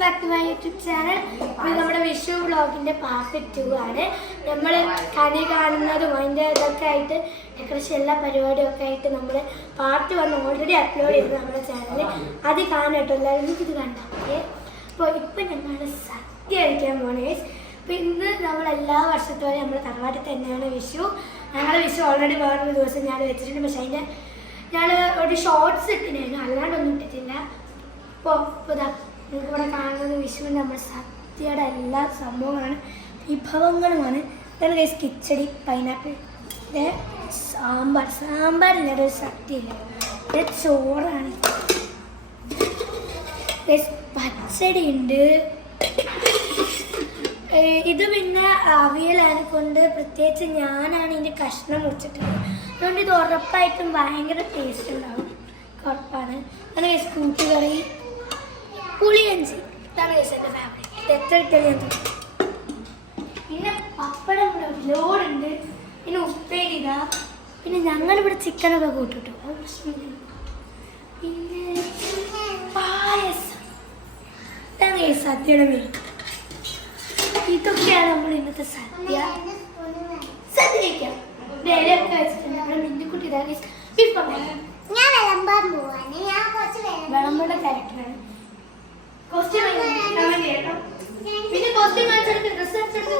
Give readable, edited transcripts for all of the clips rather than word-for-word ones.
Back to my YouTube channel. ഇത് നമ്മുടെ Vishu വ്ളോഗിൻ്റെ part 2 ആണ്. നമ്മൾ കണി കാണുന്നതും അതിൻ്റെ ഇതൊക്കെ ആയിട്ട് ഡെക്കറേഷൻ എല്ലാ പരിപാടിയും ഒക്കെ ആയിട്ട് നമ്മൾ പാർട്ട് 1 ഓൾറെഡി അപ്ലോഡ് ചെയ്ത് നമ്മുടെ ചാനലിൽ. അത് കാണട്ടോ എല്ലാവരും, ഇത് കണ്ടാൽ മതി. അപ്പോൾ ഇപ്പം ഞങ്ങൾ സദ്യ കഴിക്കാൻ പോണേ. അപ്പോൾ ഇന്ന് നമ്മൾ എല്ലാ വർഷത്തോടെ നമ്മൾ തറവാട്ടിൽ തന്നെയാണ് വിഷു. ഞങ്ങളുടെ വിഷു ഓൾറെഡി വേറൊരു ദിവസം ഞാൻ വെച്ചിട്ടുണ്ട്. പക്ഷേ അതിൻ്റെ ഞാൻ ഒരു ഷോർട്സ് ഇട്ടിനായിരുന്നു, അല്ലാണ്ടൊന്നും ഇട്ടിട്ടില്ല. അപ്പോൾ ഇതാ നിങ്ങൾക്ക് ഇവിടെ കാണുന്നത് വിഷുവിൻ്റെ നമ്മൾ സദ്യയുടെ എല്ലാ സംഭവങ്ങളാണ്, വിഭവങ്ങളുമാണ്. ഇതാണ് ഗൈസ് കിച്ചടി, പൈനാപ്പിൾ, ഇത് സാമ്പാറില്ലാതെ ഒരു സദ്യ ഇല്ല. ഇത് ചോറാണ്, പച്ചടി ഉണ്ട്. ഇത് പിന്നെ അവിയലാണ് കൊണ്ട് പ്രത്യേകിച്ച് ഞാനാണ് ഇതിൻ്റെ കഷ്ണം മുറിച്ചിട്ടുള്ളത്. അതുകൊണ്ട് ഇത് ഉറപ്പായിട്ടും ഭയങ്കര ടേസ്റ്റ് ഉണ്ടാവും, ഉറപ്പാണ്. അങ്ങനെ കൂട്ടുകറി, പുളിയഞ്ചി, ഇതാണ് എൻ്റെ ഫേവറേറ്റ്. എത്ര ഇട്ടാലും ഞാൻ പിന്നെ പപ്പടം ഇവിടെ ലോഡുണ്ട്. പിന്നെ ഉപ്പേരി ഇതാ. പിന്നെ ഞങ്ങളിവിടെ ചിക്കനൊക്കെ കൂട്ടിട്ടു, അത് പ്രശ്നമില്ല. പിന്നെ പായസം, ഇതാണ് ഈ സദ്യയുടെ മെയിൻ. ഇതൊക്കെയാണ് നമ്മൾ ഇന്നത്തെ സദ്യ. സദ്യ കഴിക്കാം. ഇലയൊക്കെ വെച്ചിട്ടുണ്ട്. നമ്മുടെ മിന്നിക്കുട്ടി വിളമ്പുള്ള ക്യാരക്ടറാണ്. പിന്നെ കോസ്റ്റ്യൂം കാണിച്ചെടുത്ത് ഡ്രസ് കാണിച്ചെടുത്ത്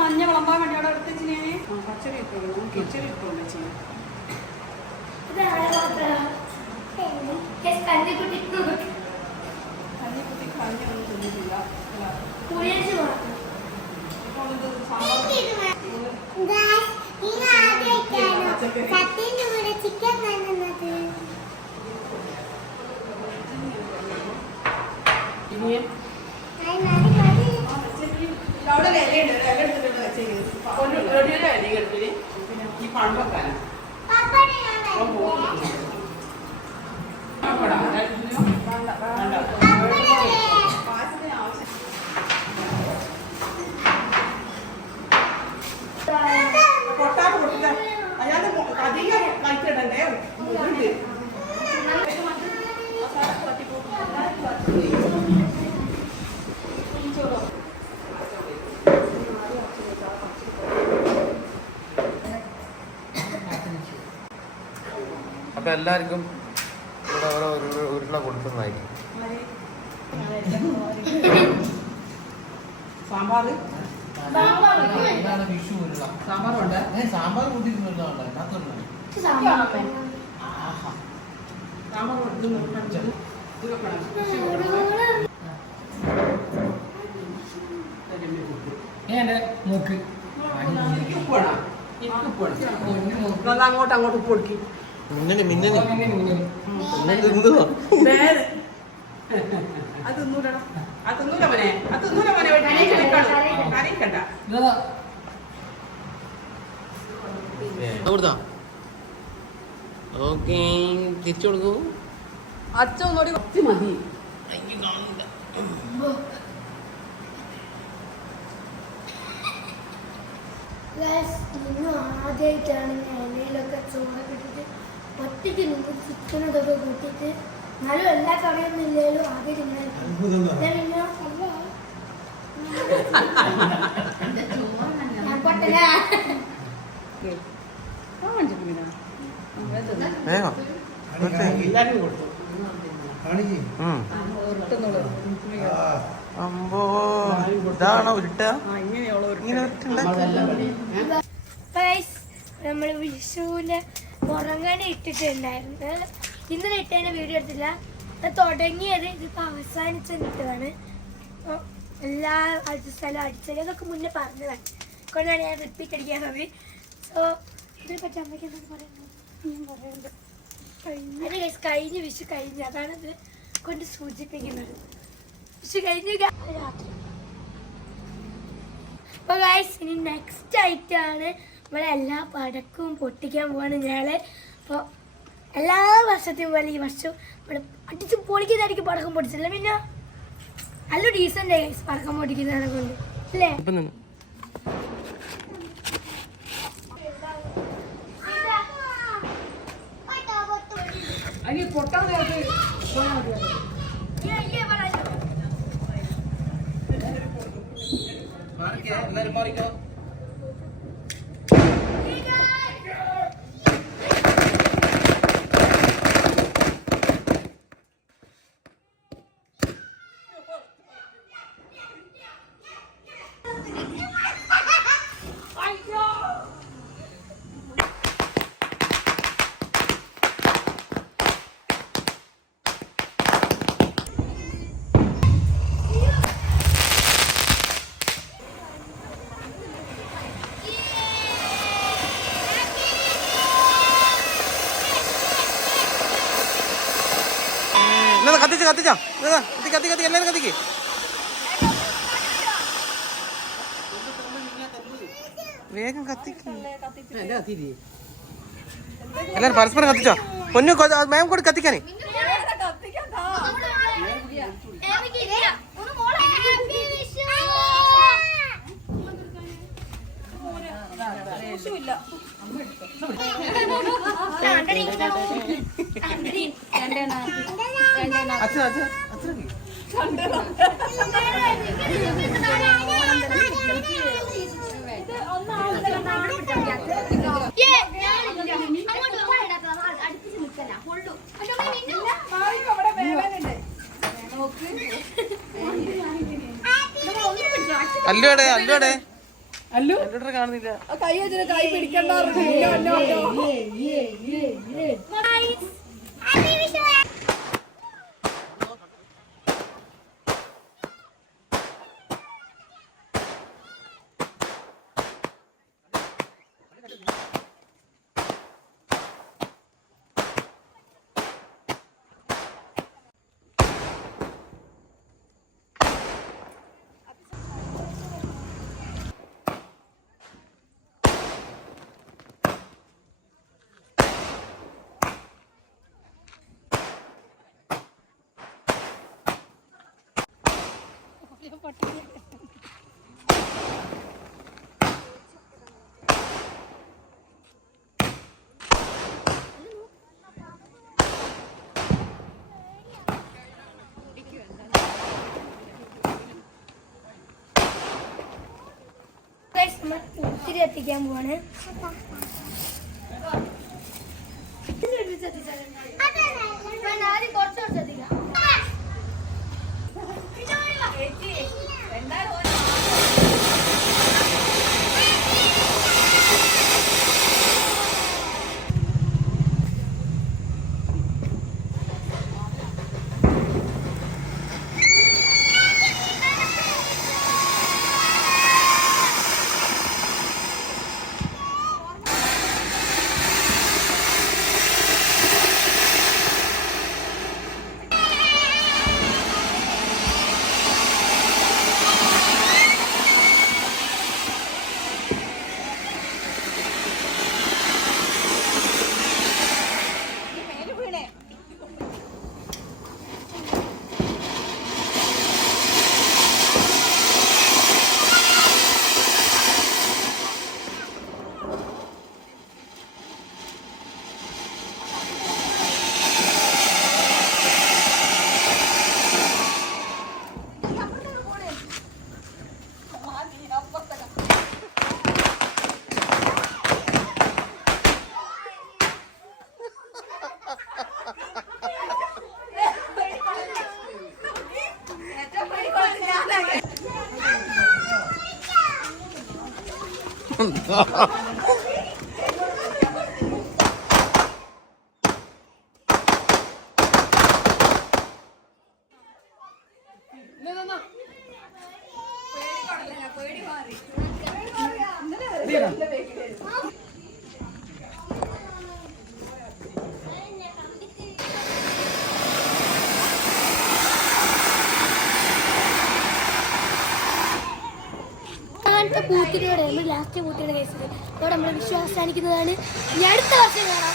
മഞ്ഞ വിളമ്പാൻ വേണ്ടി അവിടെ എടുത്ത് പച്ചടി ഇട്ടു, കിച്ചടി ഇട്ടു ചെയ്യാം. കഞ്ഞിക്കുട്ടി കഞ്ഞൊന്നും തിന്നിട്ടില്ല. അവിടെ ഇലയുണ്ട്, ഇല എടുത്തിട്ടുണ്ട് വെച്ചേക്കുന്നത്. ഇല എടുത്തിട്ട് ഈ പഴമ്പക്കാന പൊട്ടാ പൊട്ടില്ല. അയാൾ അധികം കഴിച്ചിടണ്ടേ. അപ്പൊ എല്ലാവർക്കും ഇവിടെ ഓരോ ഉരുള കൊടുക്കുന്നതായിരിക്കും. സാമ്പാർ വിഷു ഉരുള സാമ്പാറുണ്ട്. സാമ്പാർ കൂട്ടിയിട്ടുണ്ടോ? നോക്ക് അങ്ങോട്ട് അങ്ങോട്ട് ഉപ്പ് കൊടുക്കി. മിന്നണി മിന്നണി അതൊന്നൂല മോനെ, അതൊന്നൂല മോനെ. അറിയിക്കണ്ട. കൊടുത്താ ഓക്കെ, തിരിച്ചു കൊടുക്കൂ. അച്ഛൻ ഒന്നുകൂടി കുറച്ച് മതി. ഇന്നും ആദ്യമായിട്ടാണ് ഇലയിലൊക്കെ ചോറൊക്കെ ഇട്ടിട്ട് ഒറ്റയ്ക്ക് നിന്ന് ചിക്കനൊക്കെ കൂട്ടിയിട്ട്, എന്നാലും എല്ലാ കറിയൊന്നും ഇല്ലാലും ആദ്യം ഞാൻ പൊട്ടല. നമ്മൾ വിഷുവിന് ഉറങ്ങാൻ ഇട്ടിട്ടുണ്ടായിരുന്നു. ഇന്നലെ ഇട്ടതിന്റെ വീഡിയോ എടുത്തില്ല. അത് തുടങ്ങിയത് ഇതിപ്പോൾ അവസാനിച്ചിട്ടതാണ്. എല്ലാ സ്ഥലം അടിച്ചാലും അതൊക്കെ മുന്നേ പറഞ്ഞതാണ്, കൊണ്ടാണ് ഞാൻ റിപ്പീറ്റ് അടിക്കാൻ മതി. സോ ഇതിനെ പറ്റി അമ്മയ്ക്ക് എന്തൊക്കെ പറയുന്നത്? കഴിഞ്ഞ വിഷു കഴിഞ്ഞ്, അതാണത് കൊണ്ട് സൂചിപ്പിക്കുന്നത്. വിഷു കഴിഞ്ഞ് രാത്രി. അപ്പോൾ ഗൈസ് ഇനി നെക്സ്റ്റ് ആയിട്ടാണ് നമ്മളെല്ലാ പടക്കവും പൊട്ടിക്കാൻ പോവാണ് ഞങ്ങൾ. അപ്പോൾ എല്ലാ വർഷത്തെയും പോലെ ഈ വർഷം ഇവിടെ അടിച്ച് പൊളിക്കുന്നതായിരിക്കും പടക്കം പൊട്ടിച്ചല്ലേ പിന്നെ നല്ല ഡീസൻ്റ് ആയി പടക്കം പൊട്ടിക്കുന്നതിനെ കൊണ്ട് അല്ലേ? എല്ലാരും മാറിക്കോ. കത്തിച്ച കത്തിച്ച കത്തി കത്തി എല്ലാരും കത്തിക്ക്. വേഗം കത്തിക്ക്. എല്ലാരും പരസ്പരം കത്തിച്ചോ. പൊന്നു മേം കൂടി കത്തിക്കാനേ. അച്ഛൻ അച്ഛൻ അച്ഛൻ അല്ലുടെ അല്ലുടെ അല്ലുടെ കാണുന്നില്ല. കൈ വെച്ചിട്ട് കൈ പിടിക്കണ്ട. ഒത്തിരി എത്തിക്കാൻ പോവാണ്. ആദ്യം കുറച്ച് എത്തിക്കാം. പൂത്തിരിയോടെ നമ്മൾ ലാസ്റ്റ് പൂത്തിയുടെ കേസിൽ ഇതോടെ നമ്മുടെ വിഷയം അവസാനിക്കുന്നതാണ്. ഈ അടുത്ത വർഷം കാണാം.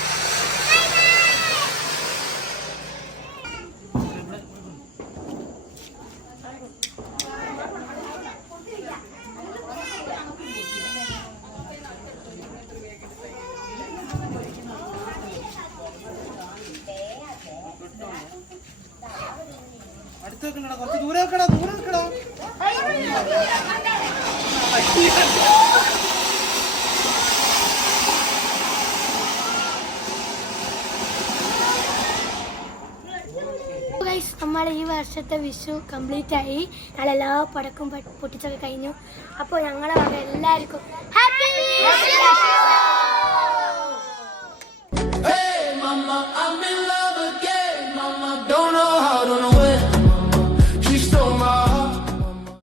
അടുത്ത് വെക്കണടാ, കുറച്ച് ദൂരെ വെക്കടാ, ദൂരെ വെക്കടാ. നമ്മുടെ ഈ വർഷത്തെ വിഷു കംപ്ലീറ്റ് ആയി. ഞങ്ങളെല്ലാ പടക്കും പൊട്ടിച്ചൊക്കെ കഴിഞ്ഞു. അപ്പോൾ ഞങ്ങളെ വക എല്ലാവർക്കും ഹാപ്പി വിഷു.